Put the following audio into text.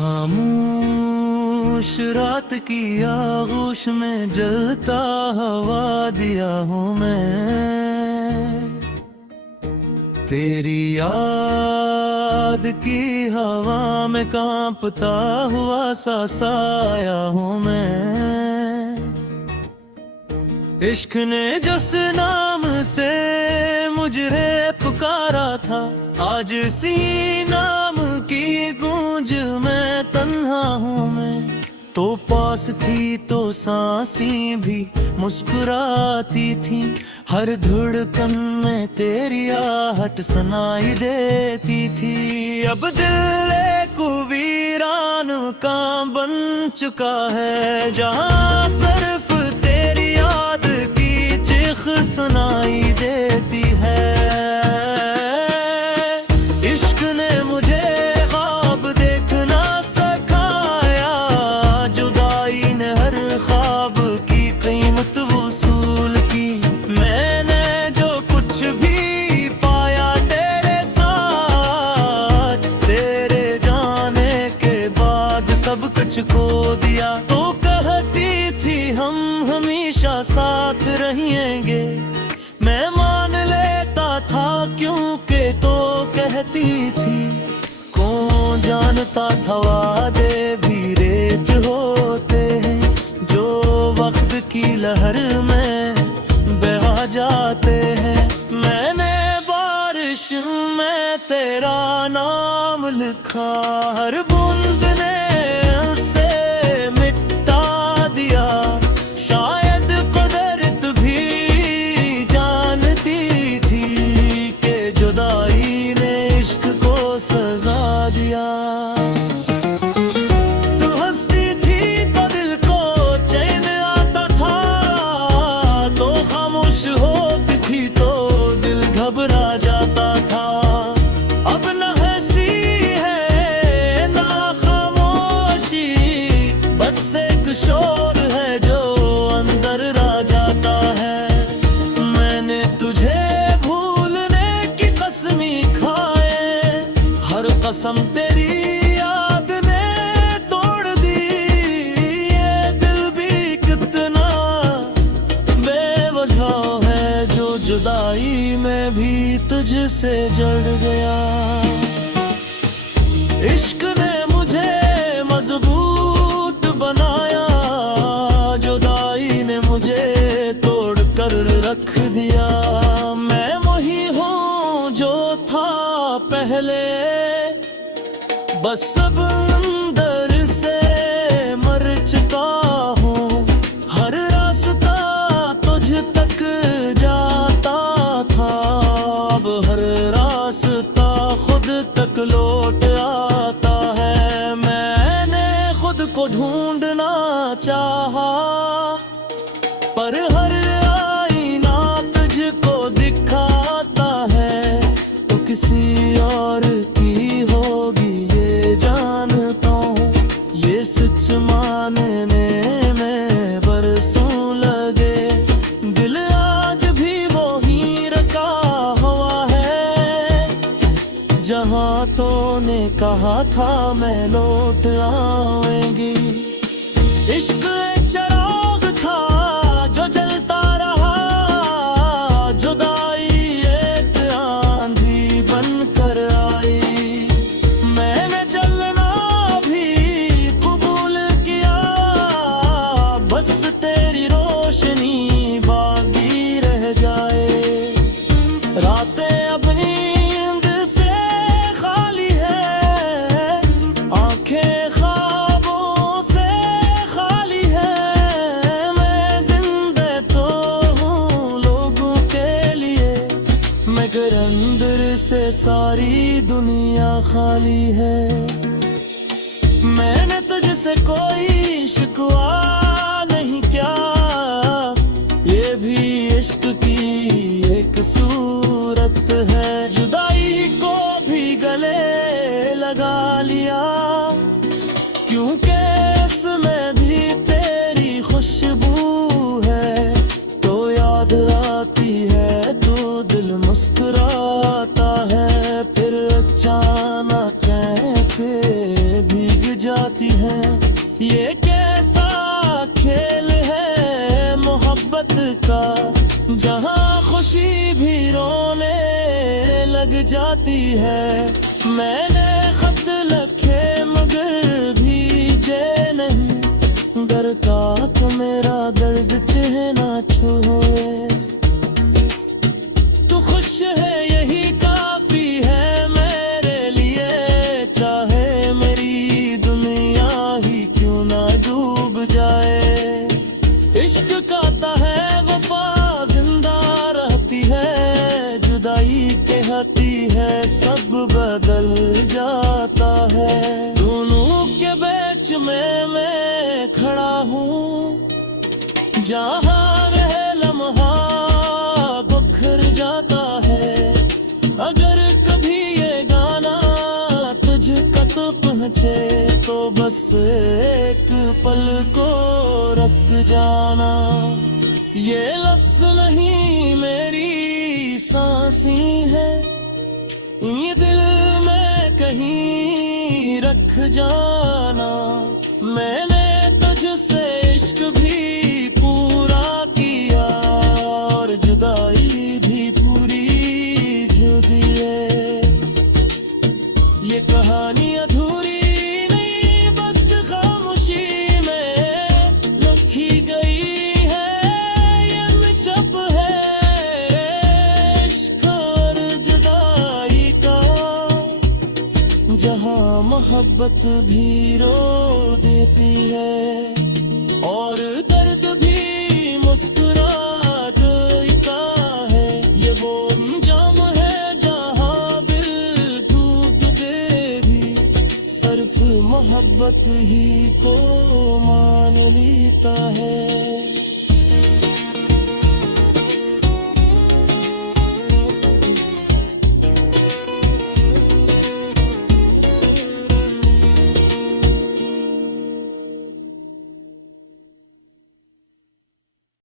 खामोश रात की आगोश में जलता हवा दिया हूँ मैं। तेरी याद की हवा में कांपता हुआ सा साया हूँ मैं। इश्क ने जिस नाम से मुझे पुकारा था, आज इसी नाम की गूंज में तन्हा हूँ मैं। तो पास थी तो सांसें भी मुस्कुराती थी, हर धड़कन में तेरी आहट सुनाई देती थी। अब दिल एक वीरान का बन चुका है, जहाँ सिर्फ तेरी याद की चीख सुनाई देती है। इश्क ने मुझे ख्वाब देखना सिखाया, जुदाई ने हर ख्वाब की कीमत वसूल की। मैंने जो कुछ भी पाया तेरे साथ, तेरे जाने के बाद सब कुछ खो दिया। तो कहती थी हम हमेशा साथ रहेंगे, मैं मान लेता था क्योंकि तो कहती थी। कौन जानता था वादे भी रेत होते हैं, जो वक्त की लहर में बहा जाते हैं। मैंने बारिश में तेरा नाम लिखा, हर बूंद ने उसे मिटा दिया। शायद कुदरत भी जानती थी कि जुदाई ने इश्क को सजा दिया। तू हंसती थी तो दिल को चैन आता था, तो खामोश होती थी तो दिल घबरा जाता था। अब न हंसी है ना खामोशी, बस एक शोर है जो अंदर आ जाता है। मैंने तुझे भूलने की कसमी खाए, हर कसम तेरी याद ने तोड़ दी। ये दिल भी कितना बेवजह है, जो जुदाई में भी तुझसे जड़ गया। इश्क ने मुझे मजबूत बनाया, जुदाई ने मुझे तोड़ कर रख दिया। मैं वही हूँ जो था पहले, बस अब अंदर से मर चुका हूँ। हर रास्ता तुझ तक जाता था, अब हर रास्ता खुद तक लौट आता है। मैंने खुद को ढूंढना चाहा, पर हर आईना तुझको दिखाता है। तो किसी और की होगी ये जानता हूँ, ये सच मानने में बरसों लगे। दिल आज भी वो ही रखा हुआ है, जहाँ तो ने कहा था मैं लौट आएंगी। इश्क एक चिराग था जो जलता रहा, जुदाई एक आंधी बनकर आई। मैंने जलना भी कबूल किया, बस तेरी रोशनी बाकी रह जाए। रातें अब नींद से खाली है, आंखें ख्वाबों से खाली है। मैं जिंदा तो हूँ लोगों के लिए, मगर अंदर से सारी दुनिया खाली है। मैंने तुझसे कोई शिकवा नहीं किया, ये भी इश्क की एक सूरत है। जुदाई को भी गले लगा लिया, क्योंकि इसमें भी तेरी खुशबू है। तो याद आती है तो दिल मुस्कुराता है, फिर अचानक कैसे भीग जा ये कैसा खेल है मोहब्बत का, जहाँ खुशी भी रोने लग जाती है। मैंने खत लिखे मगर भीजे नहीं, डरता तो मेरा दर्द चेहरा छुए। तू खुश है यही काफी है मेरे लिए, चाहे मेरी दुनिया ही क्यों ना डूब जाए। इश्क गाता है वफा जिंदा रहती है, जुदाई कहती है सब बदल जाता है। दोनों के बीच में मैं खड़ा हूँ, जहाँ रहे लम्हा बुखर जाता है। अगर कभी ये गाना तुझ तक पहुँचे तो बस एक पल को रख जाना। ये लफ्ज नहीं मेरी सांसी है, ये दिल में कहीं रख जाना। मैंने तुझसे इश्क भी पूरा किया और जुदाई भी पूरी जो दिए। ये कहानी अधूरी नहीं बस खामोशी में लिखी गई है, ये मिशप है इश्क और जुदाई का, जहाँ मोहब्बत भी रो देती है और दर्द भी मुस्कुरा देता है। ये वो अंजाम है जहाँ दिल टूट दे भी सिर्फ मोहब्बत ही को मान लेता है।